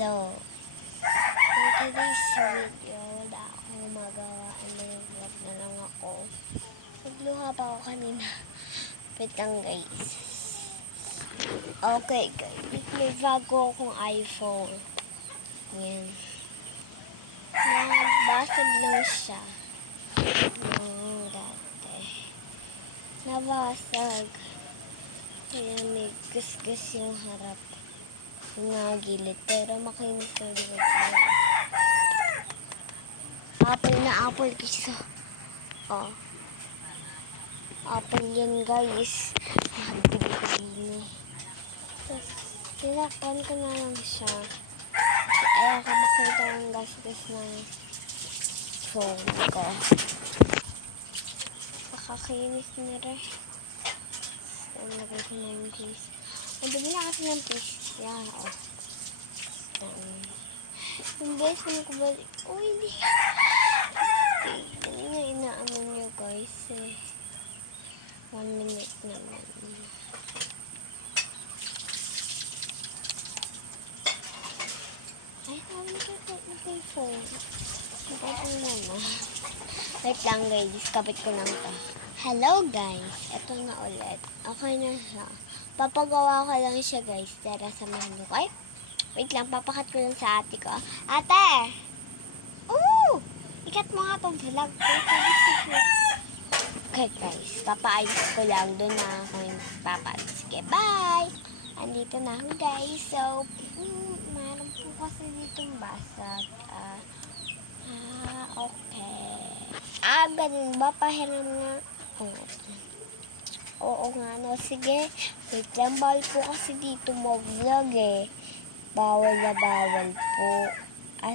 So, for today's video, wala akong magawa. Vlog na lang ako. Nagluha pa ako kanina. Wait lang guys. Okay guys, may bago akong iPhone. Yan. Nagbasag lang siya. Dati. Nabasag. Kaya may gus-gus yung harap. Yung nagilid. Pero makinis na likod niya. Apple na apple kisa. Oh. Apple yan guys. Nakabili-bili. Tapos, tinakpan ko na lang siya. Ayaw ko makita ang gas-gas ng phone ko. Nakakainis na rin. So, lagay ko na yung case. Ang dami na kasi ng case. Yan, oh. Yung best na ko balik. Oh, hindi. Hindi na inaano nyo guys eh. 1 minute naman. Ay, tawag na kay phone. Kapit na na. Wait lang guys, kapit ko lang to. Hello guys, ito na ulit. Okay na siya. Papagawa ko lang siya guys. Tara, samahan nyo ko. Ay, wait lang, papakat ko lang sa ate ko. Ate! Oo! Ikat mo nga itong vlog. Okay guys, papaayos ko lang. Doon na ako yung papaayos. Sige, bye! Andito na ako guys. So, meron po kasi ditong basag. Okay. Ganun ba? Pahiram nga. Oo nga, no. Sige. Wait lang, bawal po kasi dito mag-vlog eh. Bawal na bawal po.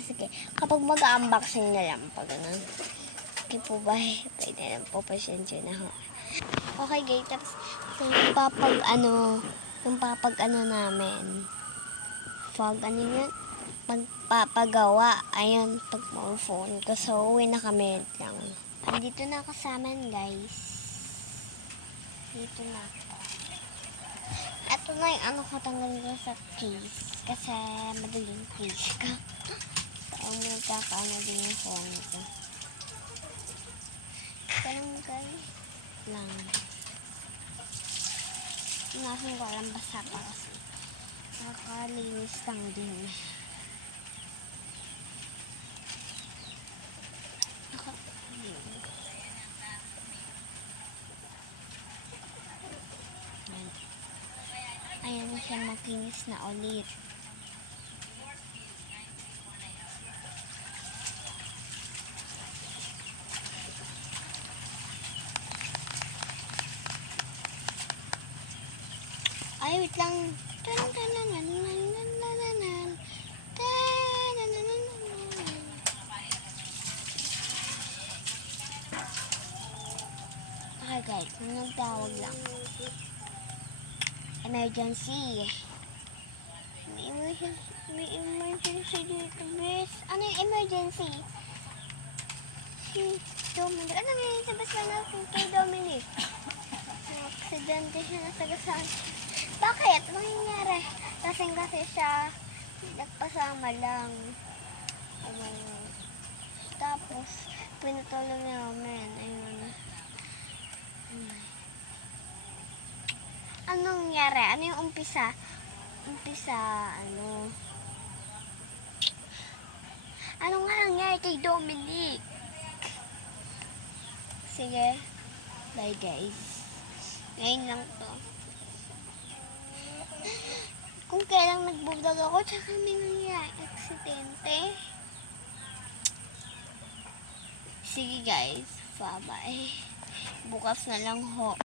Sige. Kapag mag-unboxing na lang pa ganun. Okay po ba? Pwede na lang po. Pasyensya na ho. Okay guys, tapos yung papag namin. Magpapagawa. Ayun, pag-phone ko. So, uwi na kami lang. Andito na ako sa amin, guys. Dito na ako. Ito na yung katanggal ko sa case. Kasi madaling case ka. So, magkakaano din yung phone ko. Tanggal lang. Nasin ko alam basa pa kasi. Nakakalinis lang din. Ayan na siya, makinis na ulit. Ay, wait lang. Okay guys, nagtawag lang. Emergency. May emergency dito, guys. Ano yung emergency? Si Dominic. Ano nga yung sabas lang natin kay Dominic? Aksidente siya nasagasaan. Bakit? Ano nangyari? Kasi siya nagpasama lang. Tapos, pinutulong namin. Ayun. Anong nangyari? Ano yung umpisa? Ano nga nangyari kay Dominic? Sige. Bye guys. Ngayon lang to. Kung kailang nagbublog ako, tsaka may nangyari aksidente. Sige guys. Bye-bye. Bukas na lang ho.